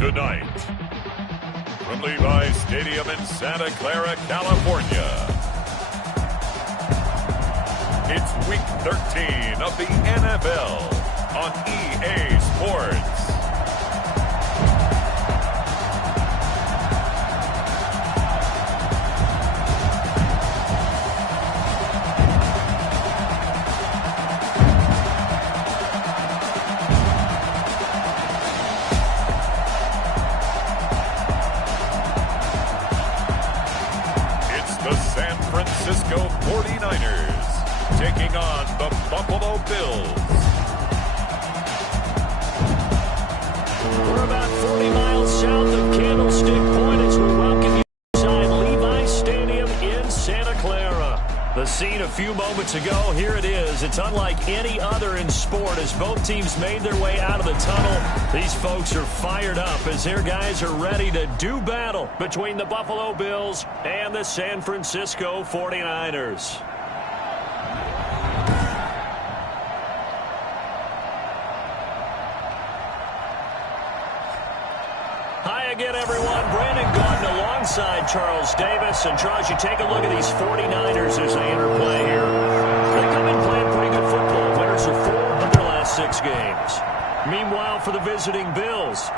Tonight, from Levi's Stadium in Santa Clara, California, it's Week 13 of the NFL on EA Sports. The San Francisco 49ers taking on the Buffalo Bills. We're about 40 miles south of Candlestick Point as we welcome you inside Levi's Stadium in Santa Clara. The scene a few moments ago, here it is. It's unlike any other in sport as both teams made their way out of the tunnel. These folks are fired up as their guys are ready to do battle between the Buffalo Bills and the San Francisco 49ers. Hi again, everyone. Brandon Gaudin alongside Charles Davis. And Charles, you take a look at these 49ers as they interplay here. They come in playing pretty good football. Winners of 4 of their last 6 games. Meanwhile, for the visiting Bills,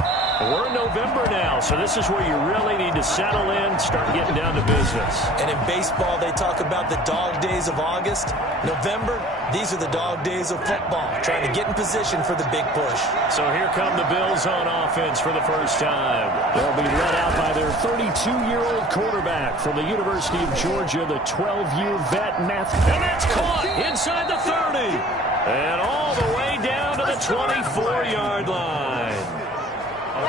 we're in November now, so this is where you really need to settle in, start getting down to business. And in baseball, they talk about the dog days of August. November, these are the dog days of football, trying to get in position for the big push. So here come the Bills on offense for the first time. They'll be led out by their 32-year-old quarterback from the University of Georgia, the 12-year vet, Matthew. And that's caught inside the 30. And all the way down to the 24-yard line. On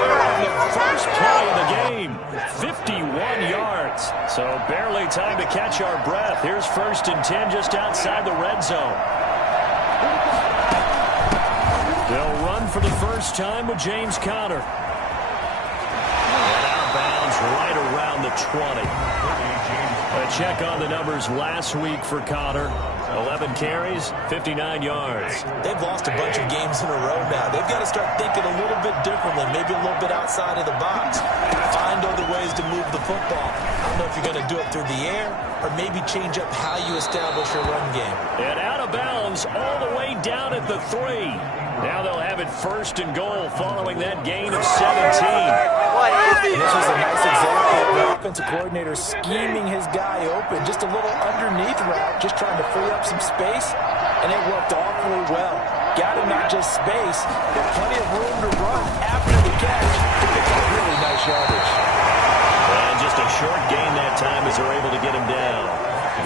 the first play of the game, 51 yards. So barely time to catch our breath. Here's 1st and 10 just outside the red zone. They'll run for the first time with James Conner. And out of bounds right around the 20. A check on the numbers last week for Conner. 11 carries, 59 yards. They've lost a bunch of games in a row now. They've got to start thinking a little bit differently, maybe a little bit outside of the box. Find other ways to move the football. I don't know if you're going to do it through the air or maybe change up how you establish your run game. And out of bounds all the way down at the 3. Now they'll have it 1st and goal following that gain of 17. This was a nice example of the offensive coordinator scheming his guy open. Just a little underneath route, just trying to free up some space, and it worked awfully well. Got him not just space, but plenty of room to run after the catch to pick up really nice yardage. And just a short gain that time as they're able to get him down.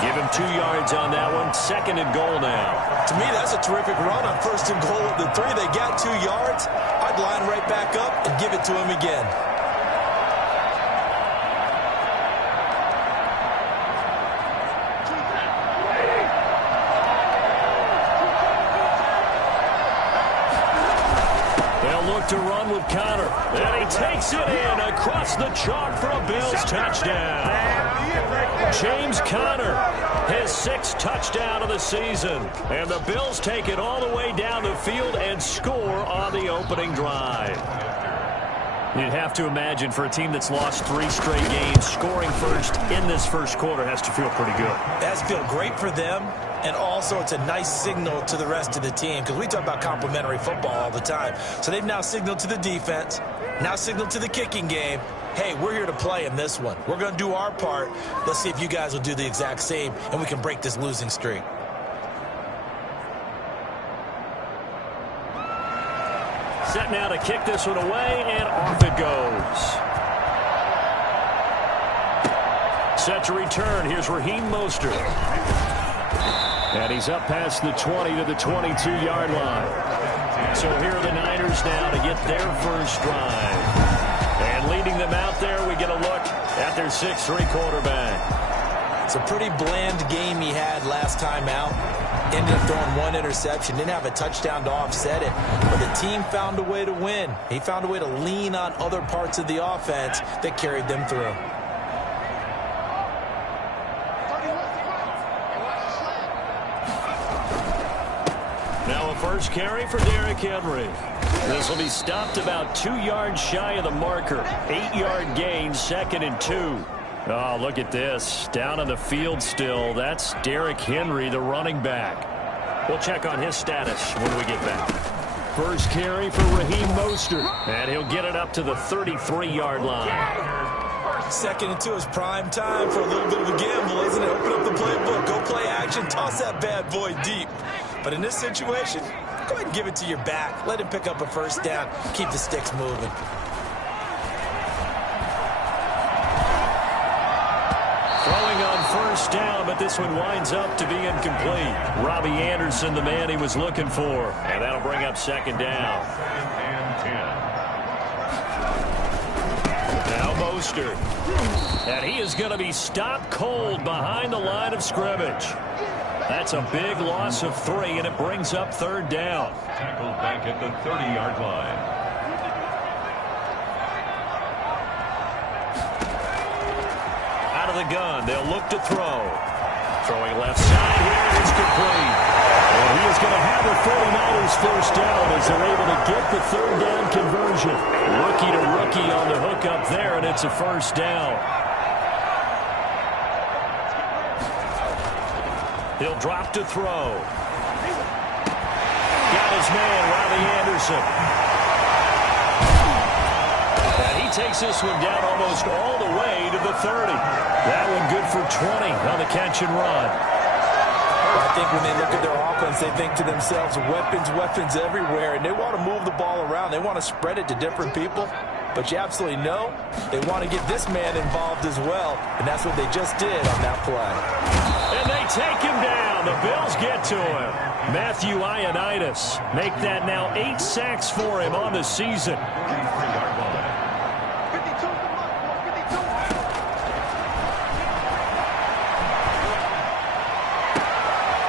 Give him 2 yards on that one. 2nd and goal now. To me, that's a terrific run on 1st and goal at the 3. They got 2 yards. I'd line right back up and give it to him again. To run with Conner. And he takes it in across the chalk for a Bills touchdown. James Conner, his 6th touchdown of the season. And the Bills take it all the way down the field and score on the opening drive. You'd have to imagine for a team that's lost 3 straight games, scoring first in this first quarter has to feel pretty good. That's feel great for them, and also it's a nice signal to the rest of the team because we talk about complementary football all the time. So they've now signaled to the defense, now signaled to the kicking game, hey, we're here to play in this one. We're going to do our part. Let's see if you guys will do the exact same, and we can break this losing streak. Set now to kick this one away, and off it goes. Set to return. Here's Raheem Mostert. And he's up past the 20 to the 22-yard line. So here are the Niners now to get their first drive. And leading them out there, we get a look at their 6'3" quarterback. It's a pretty bland game he had last time out. Ended up throwing 1 interception. Didn't have a touchdown to offset it. But the team found a way to win. He found a way to lean on other parts of the offense that carried them through. Now a first carry for Derrick Henry. This will be stopped about 2 yards shy of the marker. 8-yard gain, 2nd and 2. Oh, look at this. Down on the field still. That's Derrick Henry, the running back. We'll check on his status when we get back. First carry for Raheem Mostert. And he'll get it up to the 33-yard line. 2nd and 2 is prime time for a little bit of a gamble, isn't it? Open up the playbook, go play action, toss that bad boy deep. But in this situation, go ahead and give it to your back. Let him pick up a first down. Keep the sticks moving. Throwing on first down, but this one winds up to be incomplete. Robbie Anderson, the man he was looking for. And that'll bring up 2nd down. Now Mostert. And he is going to be stopped cold behind the line of scrimmage. That's a big loss of 3, and it brings up 3rd down. Tackled back at the 30-yard line. Out of the gun, they'll look to throw. Throwing left side here, it's complete. And he is going to have the 49ers first down as they're able to get the 3rd down conversion. Rookie to rookie on the hook up there, and it's a first down. He'll drop to throw. Got his man, Robbie Anderson. And he takes this one down almost all the way to the 30. That one good for 20 on the catch and run. I think when they look at their offense, they think to themselves, weapons everywhere, and they want to move the ball around. They want to spread it to different people. But you absolutely know they want to get this man involved as well, and that's what they just did on that play. And they take him down. The Bills get to him. Matthew Ioannidis make that now 8 sacks for him on the season.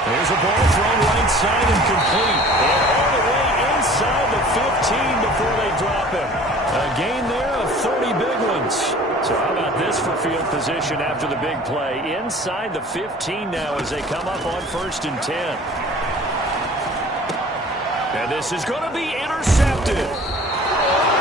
There's a ball thrown right side and complete. And all the way inside the 15 before they drop him. A gain there of 30 big ones. So how about this for field position after the big play? Inside the 15 now as they come up on 1st and 10. And this is going to be intercepted.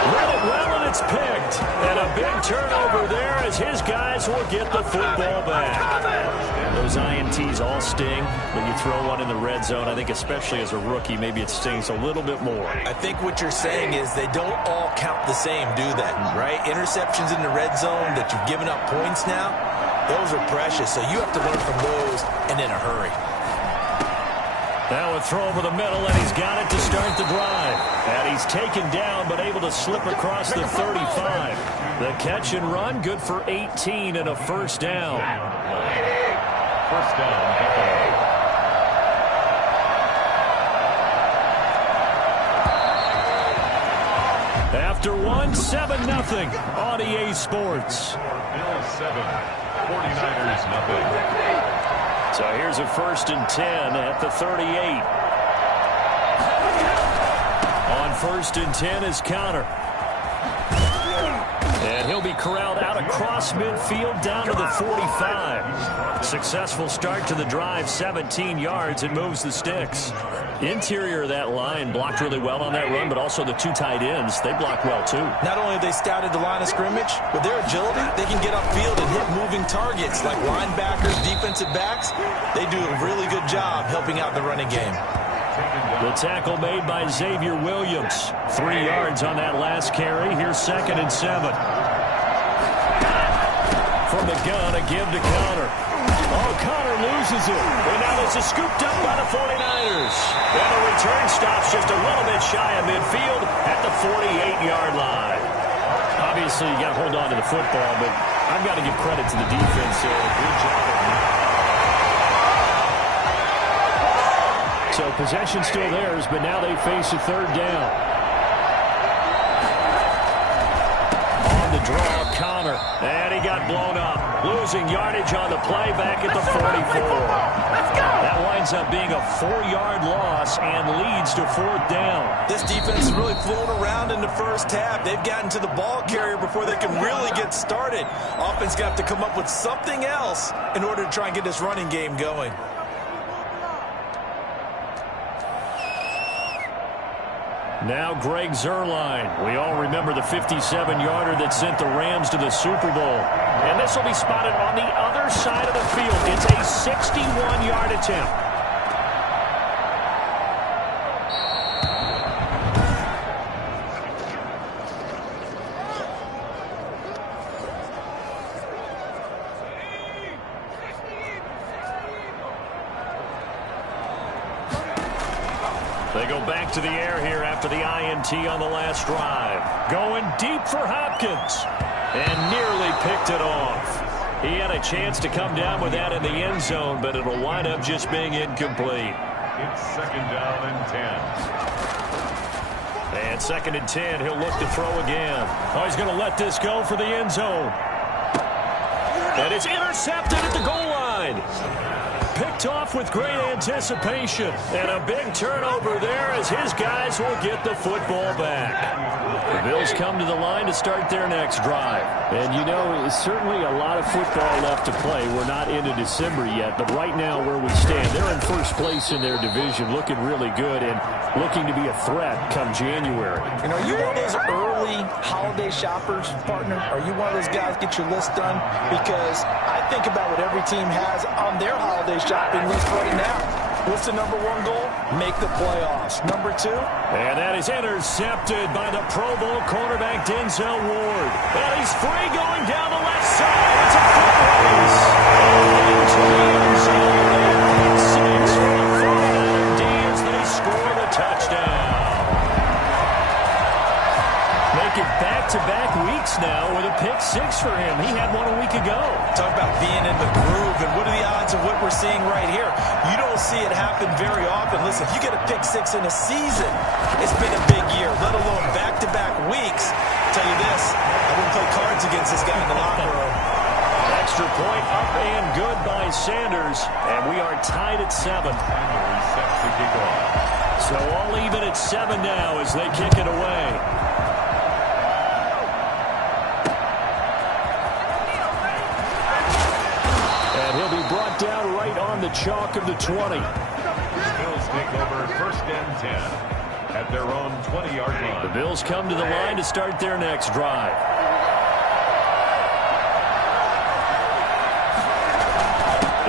Read it well, and it's picked. And a big turnover there as his guys will get the football back. Those INTs all sting, but you throw one in the red zone, I think especially as a rookie, maybe it stings a little bit more. I think what you're saying is they don't all count the same, do they? Right? Interceptions in the red zone that you've given up points now, those are precious. So you have to learn from those and in a hurry. Now a throw over the middle, and he's got it to start the drive. And he's taken down, but able to slip across the 35. The catch and run, good for 18 and a first down. First down, Buffalo. After one, 7-0 on EA Sports. Bills 7, 49ers nothing. So here's a 1st and 10 at the 38. On 1st and 10 is Connor. And he'll be corralled out across midfield down to the 45. Successful start to the drive, 17 yards, and moves the sticks. Interior of that line blocked really well on that run, but also the 2 tight ends, they blocked well too. Not only have they scouted the line of scrimmage, with their agility, they can get upfield and hit moving targets like linebackers, defensive backs. They do a really good job helping out the running game. The tackle made by Xavier Williams. 3 yards on that last carry. Here's 2nd and 7. From the gun, a give to Connor. Oh, Connor loses it. And now this is scooped up by the 49ers. And the return stops just a little bit shy of midfield at the 48-yard line. Obviously, you got to hold on to the football, but I've got to give credit to the defense there. Good job. So possession still theirs, but now they face a 3rd down. On the draw, Connor. And he got blown up. Losing yardage on the play back at the 44. That winds up being a 4-yard loss and leads to 4th down. This defense is really flown around in the first half. They've gotten to the ball carrier before they can really get started. Offense got to come up with something else in order to try and get this running game going. Now Greg Zuerlein. We all remember the 57-yarder that sent the Rams to the Super Bowl. And this will be spotted on the other side of the field. It's a 61-yard attempt. They go back to the air here after the INT on the last drive. Going deep for Hopkins. And nearly picked it off. He had a chance to come down with that in the end zone, but it'll wind up just being incomplete. It's 2nd down and 10. And 2nd and 10, he'll look to throw again. Oh, he's going to let this go for the end zone. And it's intercepted at the goal line. Picked off with great anticipation. And a big turnover there as his guys will get the football back. The Bills come to the line to start their next drive. And, you know, certainly a lot of football left to play. We're not into December yet, but right now where we stand, they're in first place in their division, looking really good and looking to be a threat come January. You know, are you one of those early holiday shoppers, partner? Are you one of those guys get your list done? Because I think about what every team has on their holiday shopping list right now. What's the number one goal? Make the playoffs. Number two? And that is intercepted by the Pro Bowl cornerback Denzel Ward. And he's free going down the left side. It's a foot race. Into the end zone. And 6 for the as they score the touchdown. Making back-to-back weeks now with a pick 6 for him. He had one a week ago. Talk about being in the groove, and what are the odds of what we're seeing right here? You don't see it happen very often. Listen, if you get a pick 6 in a season, it's been a big year, let alone back-to-back weeks. I'll tell you this, I wouldn't play cards against this guy in the locker room. Extra point up and good by Sanders, and we are tied at 7. So all even at 7 now as they kick it away. Brought down right on the chalk of the 20. Bills take over 1st and 10 at their own 20-yard line. The Bills come to the line to start their next drive.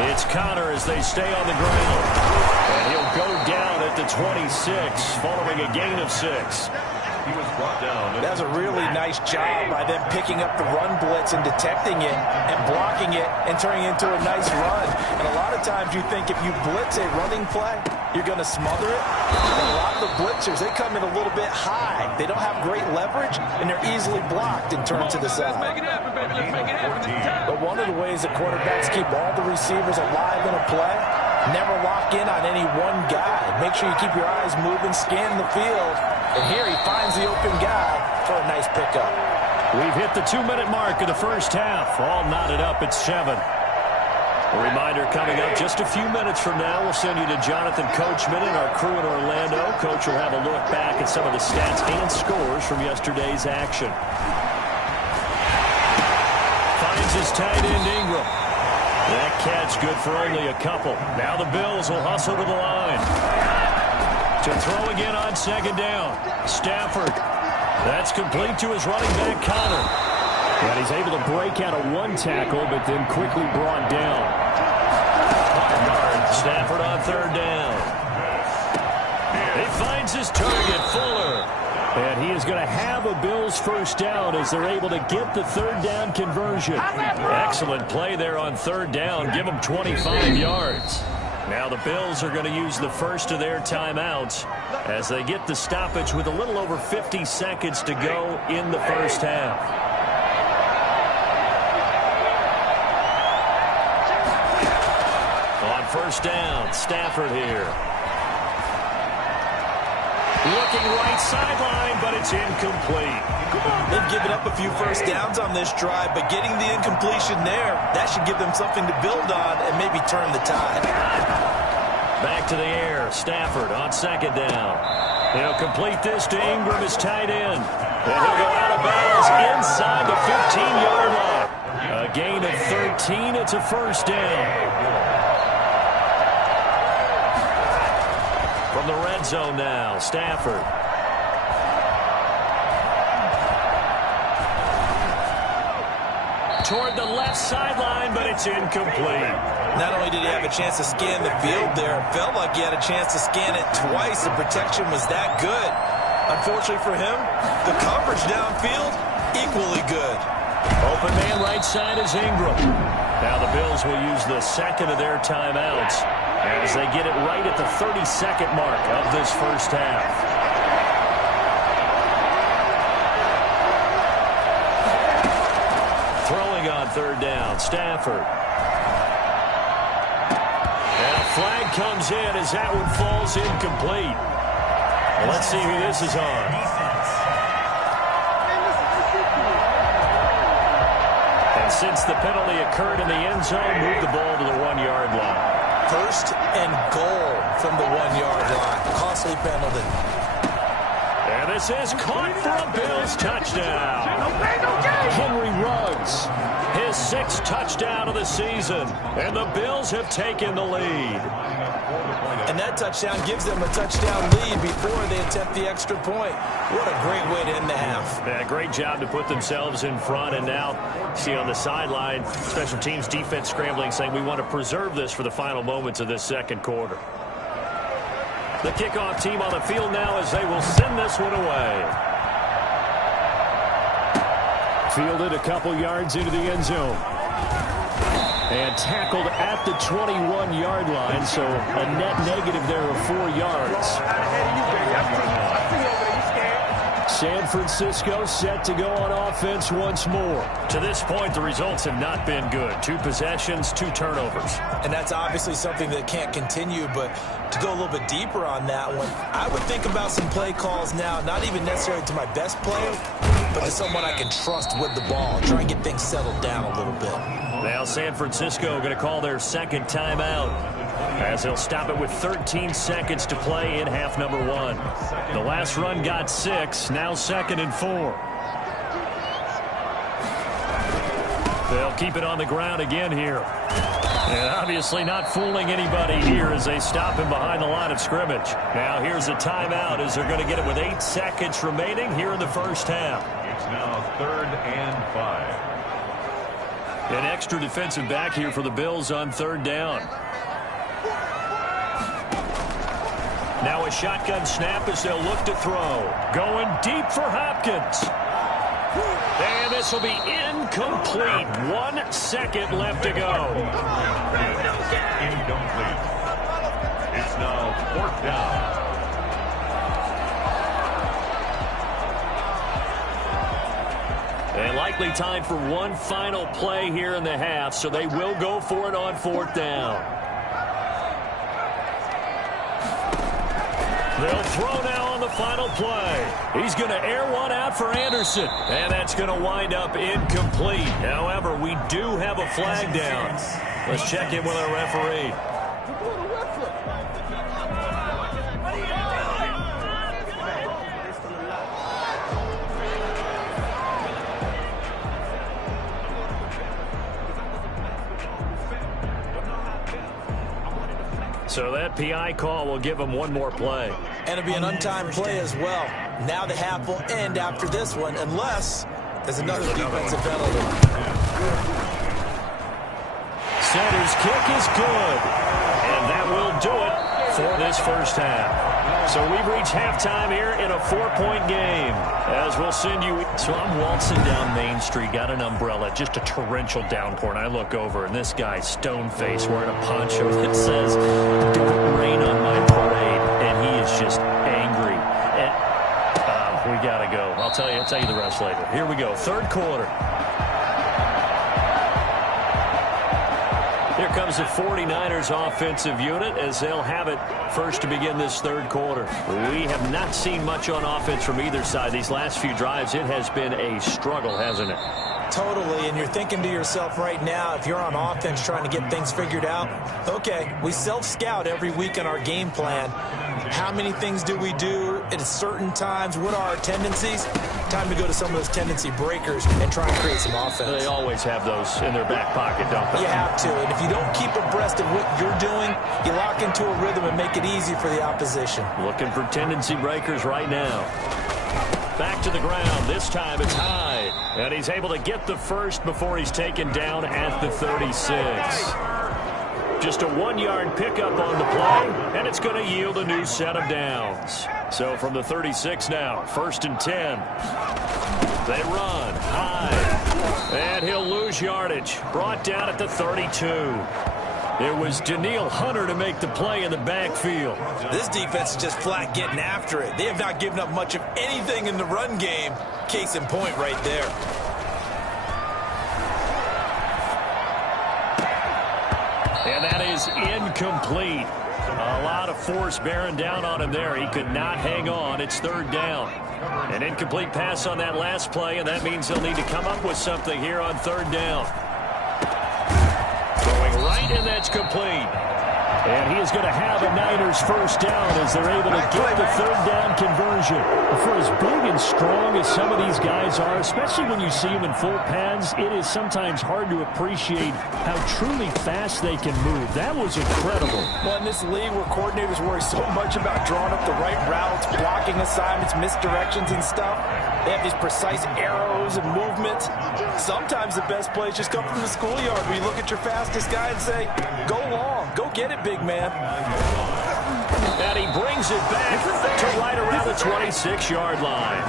It's Connor as they stay on the ground. And he'll go down at the 26 following a gain of 6. He was brought down. That's a really nice job by them picking up the run blitz and detecting it and blocking it and turning it into a nice run. And a lot of times you think if you blitz a running play, you're going to smother it. And a lot of the blitzers, they come in a little bit high. They don't have great leverage, and they're easily blocked and turned to the side. But one of the ways the quarterbacks keep all the receivers alive in a play, never lock in on any one guy. Make sure you keep your eyes moving, scan the field. And here he finds the open guy for a nice pickup. We've hit the 2-minute mark of the first half. All knotted up at 7. A reminder coming up just a few minutes from now. We'll send you to Jonathan Coachman and our crew in Orlando. Coach will have a look back at some of the stats and scores from yesterday's action. Finds his tight end Ingram. That catch good for only a couple. Now the Bills will hustle to the line. To throw again on 2nd down. Stafford. That's complete to his running back, Connor. And he's able to break out of one tackle, but then quickly brought down. Stafford on 3rd down. He finds his target, Fuller. And he is going to have a Bills first down as they're able to get the 3rd down conversion. Excellent play there on 3rd down. Give them 25 yards. Now the Bills are going to use the first of their timeouts as they get the stoppage with a little over 50 seconds to go in the first half. On 1st down, Stafford here. Looking right sideline, but it's incomplete. They've given up a few first downs on this drive, but getting the incompletion there, that should give them something to build on and maybe turn the tide. Back to the air. Stafford on 2nd down. He'll complete this to Ingram, his tight end. And he'll go out of bounds inside the 15-yard line. A gain of 13. It's a first down. From the red zone now, Stafford. toward the left sideline, but it's incomplete. Not only did he have a chance to scan the field there, it felt like he had a chance to scan it twice. The protection was that good. Unfortunately for him, the coverage downfield, equally good. Open man right side is Ingram. Now the Bills will use the second of their timeouts as they get it right at the 30-second mark of this first half. Throwing on third down, Stafford. And a flag comes in as that one falls incomplete. Well, let's see who this is on. And since the penalty occurred in the end zone, move the ball to the 1-yard line. First and goal from the 1-yard line. Costly penalty. And this is caught for a Bills touchdown. Henry Ruggs, his 6th touchdown of the season. And the Bills have taken the lead. And that touchdown gives them a touchdown lead before they attempt the extra point. What a great way to end the half. Yeah, great job to put themselves in front. And now, see on the sideline, special teams defense scrambling, saying we want to preserve this for the final moments of this second quarter. The kickoff team on the field now as they will send this one away. Fielded a couple yards into the end zone. And tackled at the 21-yard line, so a net negative there of 4 yards. San Francisco set to go on offense once more. To this point, the results have not been good. 2 possessions, 2 turnovers. And that's obviously something that can't continue, but to go a little bit deeper on that one, I would think about some play calls now, not even necessarily to my best player, but to someone I can trust with the ball. Try and get things settled down a little bit. Now San Francisco going to call their second timeout as they'll stop it with 13 seconds to play in half number 1. The last run got 6, now 2nd and 4. They'll keep it on the ground again here. And obviously not fooling anybody here as they stop him behind the line of scrimmage. Now here's a timeout as they're going to get it with 8 seconds remaining here in the first half. It's now 3rd and 5. An extra defensive back here for the Bills on 3rd down. Now a shotgun snap as they'll look to throw. Going deep for Hopkins. And this will be incomplete. 1 second left to go. Incomplete. It's now 4th down. And likely time for one final play here in the half, so they will go for it on 4th down. They'll throw now on the final play. He's going to air one out for Anderson, and that's going to wind up incomplete. However, we do have a flag down. Let's check in with our referee. So that PI call will give him one more play. And it'll be an untimed play as well. Now the half will end after this one, unless there's another defensive penalty. Center's kick is good. And that will do it for this first half. So we've reached halftime here in a 4-point game. As we'll send you. So I'm waltzing down Main Street, got an umbrella, just a torrential downpour, and I look over, and this guy's stone-faced wearing a poncho that says, "Don't rain on my parade," and he is just angry. And, we got to go. I'll tell you the rest later. Here we go, 3rd quarter. Here comes the 49ers offensive unit as they'll have it first to begin this 3rd quarter. We have not seen much on offense from either side. These last few drives, it has been a struggle, hasn't it? Totally, and you're thinking to yourself right now, if you're on offense trying to get things figured out, okay, we self-scout every week on our game plan. How many things do we do at certain times? What are our tendencies? Time to go to some of those tendency breakers and try and create some offense. They always have those in their back pocket, don't they? You have to, and if you don't keep abreast of what you're doing, you lock into a rhythm and make it easy for the opposition. Looking for tendency breakers right now. Back to the ground. This time it's Hyde. And he's able to get the first before he's taken down at the 36. Just a 1-yard pickup on the play, and it's going to yield a new set of downs. So from the 36 now, 1st and 10. They run high, and he'll lose yardage. Brought down at the 32. It was Daniil Hunter to make the play in the backfield. This defense is just flat getting after it. They have not given up much of anything in the run game. Case in point right there. And that is incomplete. A lot of force bearing down on him there. He could not hang on. It's 3rd down. An incomplete pass on that last play, and that means he'll need to come up with something here on 3rd down. Throwing right, and that's complete. And he is going to have a Niners first down as they're able to get the 3rd down conversion. For as big and strong as some of these guys are, especially when you see them in full pads, it is sometimes hard to appreciate how truly fast they can move. That was incredible. Well, in this league where coordinators worry so much about drawing up the right routes, blocking assignments, misdirections and stuff, they have these precise arrows and movements. Sometimes the best plays just come from the schoolyard where you look at your fastest guy and say, go long, go get it, big man. And he brings it back to right around the 26-yard line.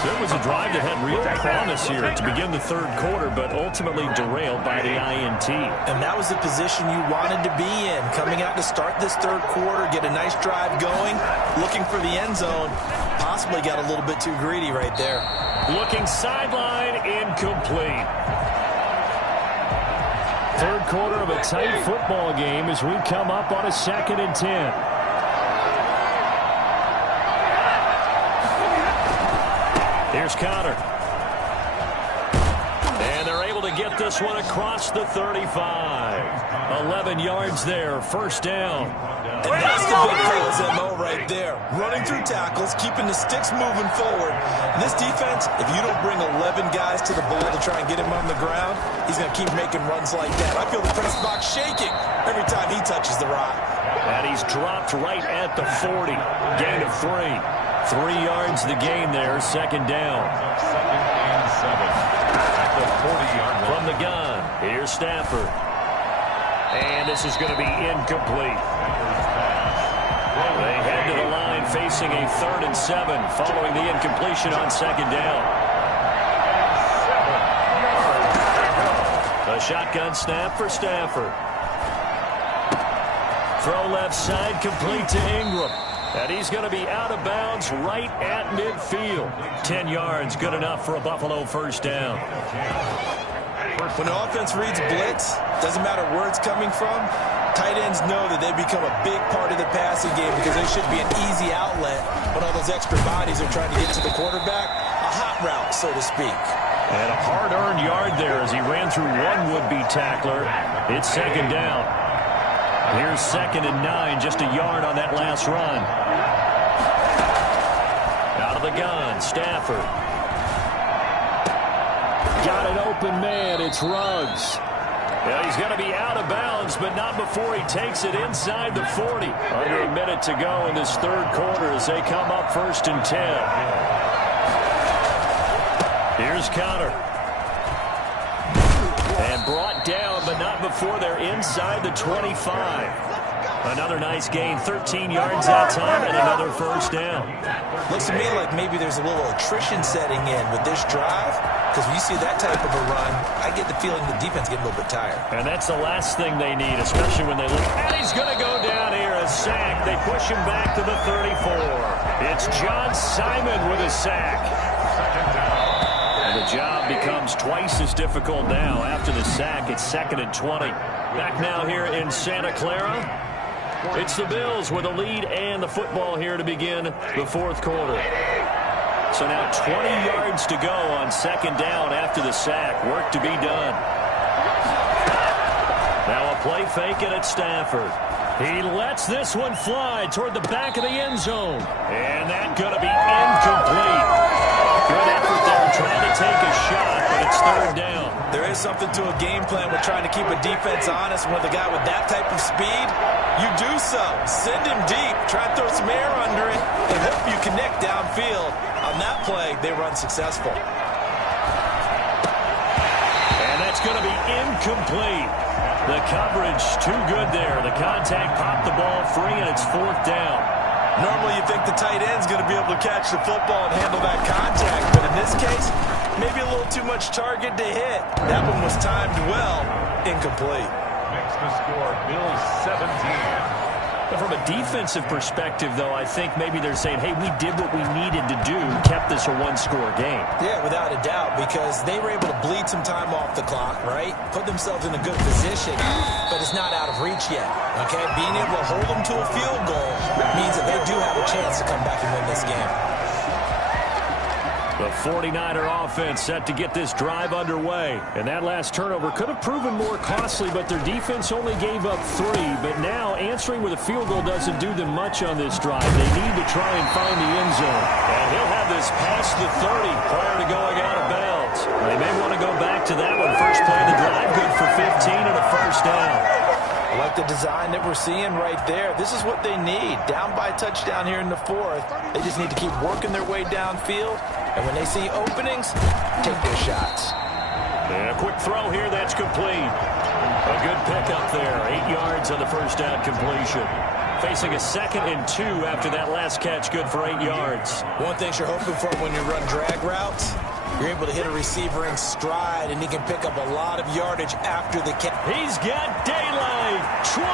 So it was a drive that had real promise here to begin the 3rd quarter, but ultimately derailed by the INT. And that was the position you wanted to be in. Coming out to start this 3rd quarter, get a nice drive going, looking for the end zone. Possibly got a little bit too greedy right there. Looking sideline, incomplete. 3rd quarter of a tight football game as we come up on a 2nd and 10. Here's Connor. And they're able to get this one across the 35. 11 yards there, 1st down. And that's the big fella's MO right there. Running through tackles, keeping the sticks moving forward. And this defense, if you don't bring 11 guys to the ball to try and get him on the ground, he's going to keep making runs like that. I feel the press box shaking every time he touches the rock. And he's dropped right at the 40. Gain of 3. 3 yards the gain there, 2nd down. 2nd and 7 at the 40-yard line. From the gun, here's Stafford. And this is going to be incomplete. They head to the line facing a 3rd and 7 following the incompletion on 2nd down. A shotgun snap for Stafford. Throw left side, complete to Ingram. And he's going to be out of bounds right at midfield. 10 yards, good enough for a Buffalo first down. When an offense reads blitz, doesn't matter where it's coming from, tight ends know that they become a big part of the passing game because they should be an easy outlet when all those extra bodies are trying to get to the quarterback. A hot route, so to speak. And a hard-earned yard there as he ran through one would-be tackler. It's 2nd down. Here's 2nd and 9, just a yard on that last run. Out of the gun, Stafford. Got an open man, it's Ruggs. Well, he's going to be out of bounds, but not before he takes it inside the 40. Under a minute to go in this 3rd quarter as they come up 1st and 10. Here's Connor. And brought down, but not before they're inside the 25. Another nice gain, 13 yards that time, and another first down. Looks to me like maybe there's a little attrition setting in with this drive, because when you see that type of a run, I get the feeling the defense getting a little bit tired. And that's the last thing they need, especially when they look. And he's going to go down here, a sack. They push him back to the 34. It's John Simon with a sack. And the job becomes twice as difficult now after the sack. It's 2nd and 20. Back now here in Santa Clara. It's the Bills with a lead and the football here to begin the 4th quarter. So now 20 yards to go on 2nd down after the sack. Work to be done. Now a play fake and it's Stafford. He lets this one fly toward the back of the end zone. And that's going to be incomplete. Good effort there trying to take a shot, but it's 3rd down. There is something to a game plan with trying to keep a defense honest. With a guy with that type of speed, you do so. Send him deep. Try and throw some air under it and hope you connect downfield. On that play, they run successful. it's going to be incomplete. The coverage too good there. The contact popped the ball free, and it's 4th down. Normally you think the tight end's going to be able to catch the football and handle that contact, but in this case, maybe a little too much target to hit. That one was timed well. Incomplete. Makes the score Bills 17. But from a defensive perspective, though, I think maybe they're saying, hey, we did what we needed to do, kept this a one-score game. Yeah, without a doubt, because they were able to bleed some time off the clock, right? Put themselves in a good position, but it's not out of reach yet, okay? Being able to hold them to a field goal means that they do have a chance to come back and win this game. The 49er offense set to get this drive underway. And that last turnover could have proven more costly, but their defense only gave up 3. But now answering with a field goal doesn't do them much on this drive. They need to try and find the end zone. And he'll have this past the 30 prior to going out of bounds. They may want to go back to that one. First play of the drive, good for 15 and a first down. I like the design that we're seeing right there. This is what they need. Down by a touchdown here in the 4th. They just need to keep working their way downfield. And when they see openings, take their shots. And a quick throw here, that's complete. A good pickup there. 8 yards on the first down completion. Facing a 2nd and 2 after that last catch, good for 8 yards. One thing you're hoping for when you run drag routes, you're able to hit a receiver in stride, and he can pick up a lot of yardage after the catch. He's got daylight. 20.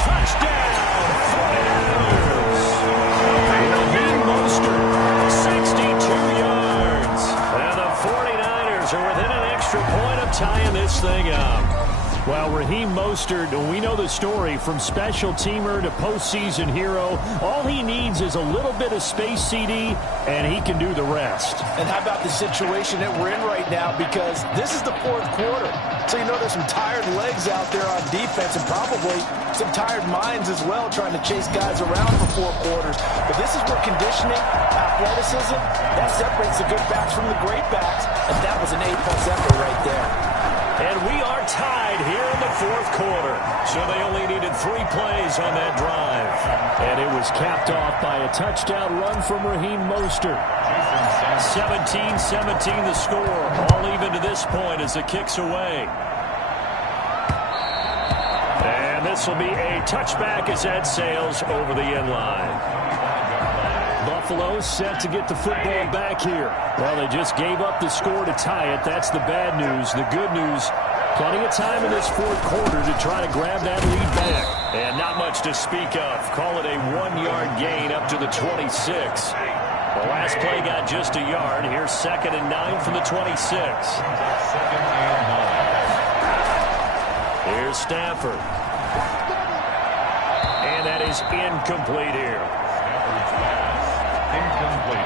Touchdown. 49ers. Raheem Mostert, 62 yards. And the 49ers are within an extra point of tying this thing up. Well, Raheem Mostert, we know the story, from special teamer to postseason hero. All he needs is a little bit of space, CD, and he can do the rest. And how about the situation that we're in right now? Because this is the 4th quarter. So you know there's some tired legs out there on defense and probably some tired minds as well trying to chase guys around for 4 quarters. But this is where conditioning, athleticism, that separates the good backs from the great backs. And that was an A+ effort right there. And we are tied here in the 4th quarter. So they only needed 3 plays on that drive. And it was capped off by a touchdown run from Raheem Mostert. 17-17 the score. All even to this point as the kick's away. And this will be a touchback as that sails over the end line. Buffalo set to get the football back here. Well, they just gave up the score to tie it. That's the bad news. The good news, plenty of time in this 4th quarter to try to grab that lead back. And not much to speak of. Call it a 1-yard gain up to the 26. The last play got just a yard. Here's 2nd and 9 from the 26. Here's Stafford. And that is incomplete here.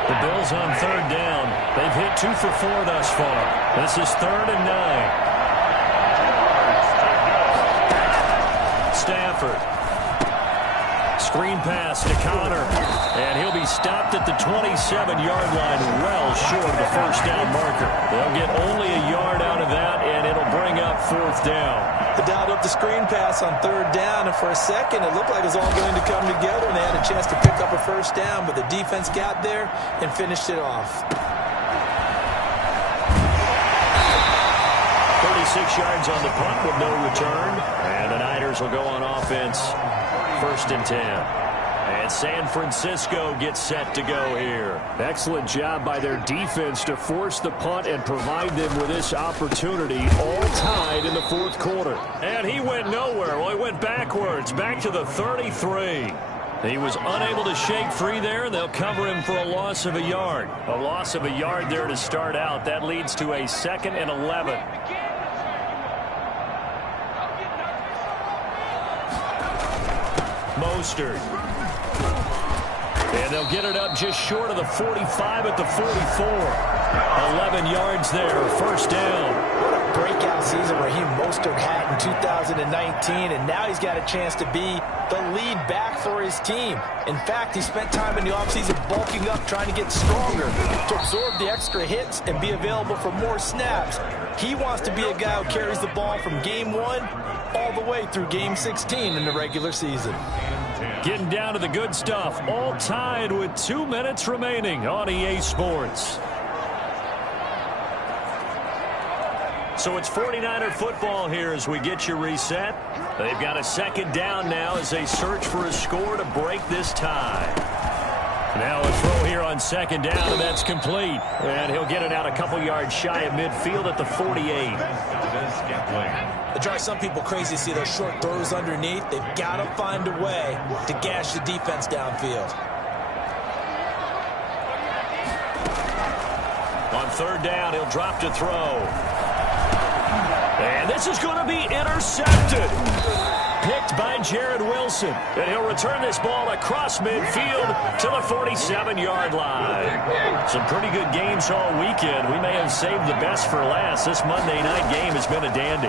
The Bills on 3rd down. They've hit 2 for 4 thus far. This is 3rd and 9. Stafford. Screen pass to Connor. And he'll be stopped at the 27-yard line, well short of the first down marker. They'll get only a yard out of that, and it'll bring up 4th down. They dialed up the screen pass on 3rd down, and for a second it looked like it was all going to come together, and they had a chance to pick up a first down, but the defense got there and finished it off. 36 yards on the punt with no return, and the Niners will go on offense, 1st and 10. And San Francisco gets set to go here. Excellent job by their defense to force the punt and provide them with this opportunity, all tied in the 4th quarter. And he went nowhere. Well, he went backwards, back to the 33. He was unable to shake free there, and they'll cover him for a loss of a yard. A loss of a yard there to start out. That leads to a 2nd and 11. Mostert. And they'll get it up just short of the 45 at the 44. 11 yards there, 1st down. What a breakout season Raheem Mostert had in 2019, and now he's got a chance to be the lead back for his team. In fact, he spent time in the offseason bulking up, trying to get stronger, to absorb the extra hits and be available for more snaps. He wants to be a guy who carries the ball from game 1 all the way through game 16 in the regular season. Getting down to the good stuff, all tied with 2 minutes remaining on EA Sports. So it's 49er football here as we get you reset. They've got a second down now as they search for a score to break this tie. Now a throw here on second down, and that's complete. And he'll get it out a couple yards shy of midfield at the 48. It drives some people crazy to see those short throws underneath. They've got to find a way to gash the defense downfield. On third down, he'll drop to throw. And this is going to be intercepted. Picked by Jared Wilson. And he'll return this ball across midfield to the 47-yard line. Some pretty good games all weekend. We may have saved the best for last. This Monday night game has been a dandy.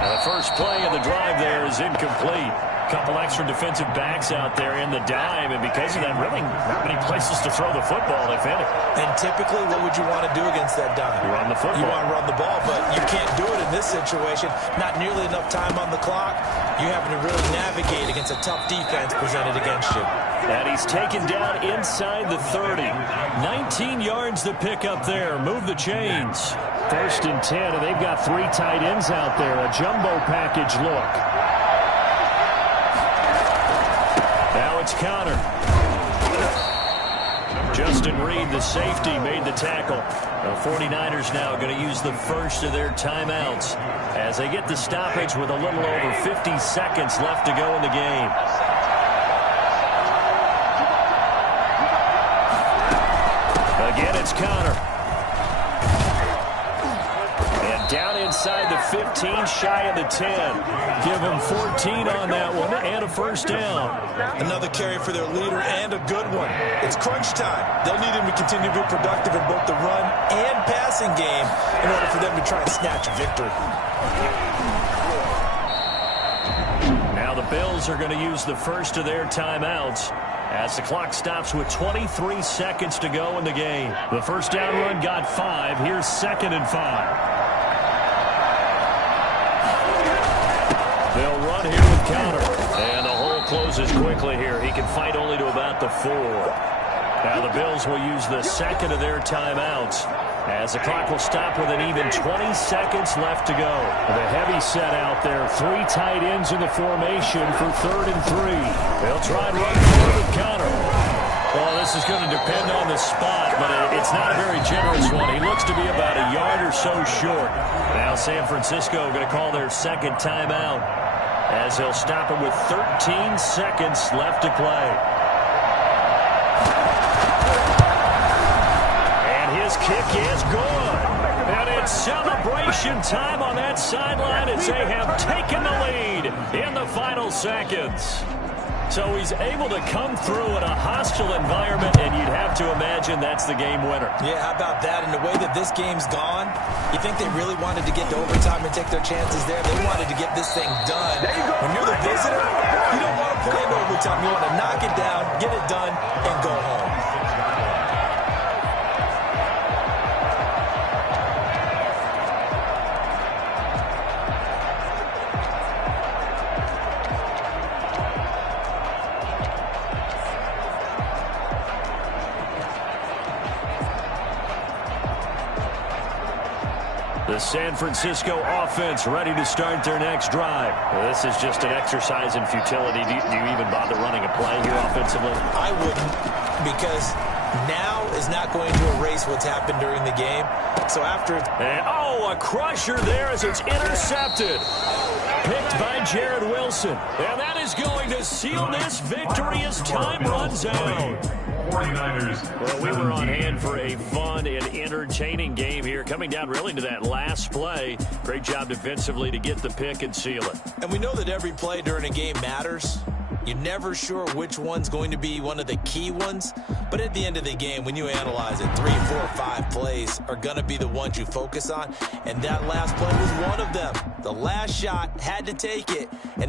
Now the first play of the drive there is incomplete. Couple extra defensive backs out there in the dime, and because of that, really not many places to throw the football, if any. And typically, what would you want to do against that dime? You run the football. You want to run the ball, but you can't do it in this situation. Not nearly enough time on the clock. You having to really navigate against a tough defense presented against you. And he's taken down inside the 30. 19 yards to pick up there. Move the chains. First and 10, and they've got 3 tight ends out there. A jumbo package look. Now it's counter. Justin Reed, the safety, made the tackle. The 49ers now going to use the first of their timeouts as they get the stoppage with a little over 50 seconds left to go in the game. Again, it's counter. And down inside the 15, shy of the 10. Give them 14 on that one and a first down. Another carry for their leader and a good one. It's crunch time. They'll need him to continue to be productive in both the run and passing game in order for them to try and snatch a victory. Now the Bills are going to use the first of their timeouts as the clock stops with 23 seconds to go in the game. The first down run got 5. Here's 2nd and 5. They'll run here with counter. And the hole closes quickly here. He can fight only to about the 4. Now the Bills will use the second of their timeouts as the clock will stop with an even 20 seconds left to go. The heavy set out there. 3 tight ends in the formation for 3rd and 3. They'll try and run forward with counter. Well, this is going to depend on the spot, but it's not a very generous one. He looks to be about a yard or so short. Now San Francisco going to call their second timeout as they'll stop it with 13 seconds left to play. And his kick is good. And it's celebration time on that sideline as they have taken the lead in the final seconds. So he's able to come through in a hostile environment, and you'd have to imagine that's the game winner. Yeah, how about that? And the way that this game's gone, you think they really wanted to get to overtime and take their chances there? They wanted to get this thing done. When you're the visitor, you don't want to play in overtime. You want to knock it down, get it done, and go home. The San Francisco offense ready to start their next drive. Well, this is just an exercise in futility. Do you even bother running a play here offensively? I wouldn't, because now is not going to erase what's happened during the game. So after... a crusher there as it's intercepted. Picked by Jared Wilson. And that is going to seal this victory as time runs out. 49ers. Well, we were on hand for a fun and entertaining game here, coming down really to that last play. Great job defensively to get the pick and seal it. And we know that every play during a game matters. You're never sure which one's going to be one of the key ones. But at the end of the game, when you analyze it, 3, 4, 5 plays are going to be the ones you focus on. And that last play was one of them. The last shot had to take it. And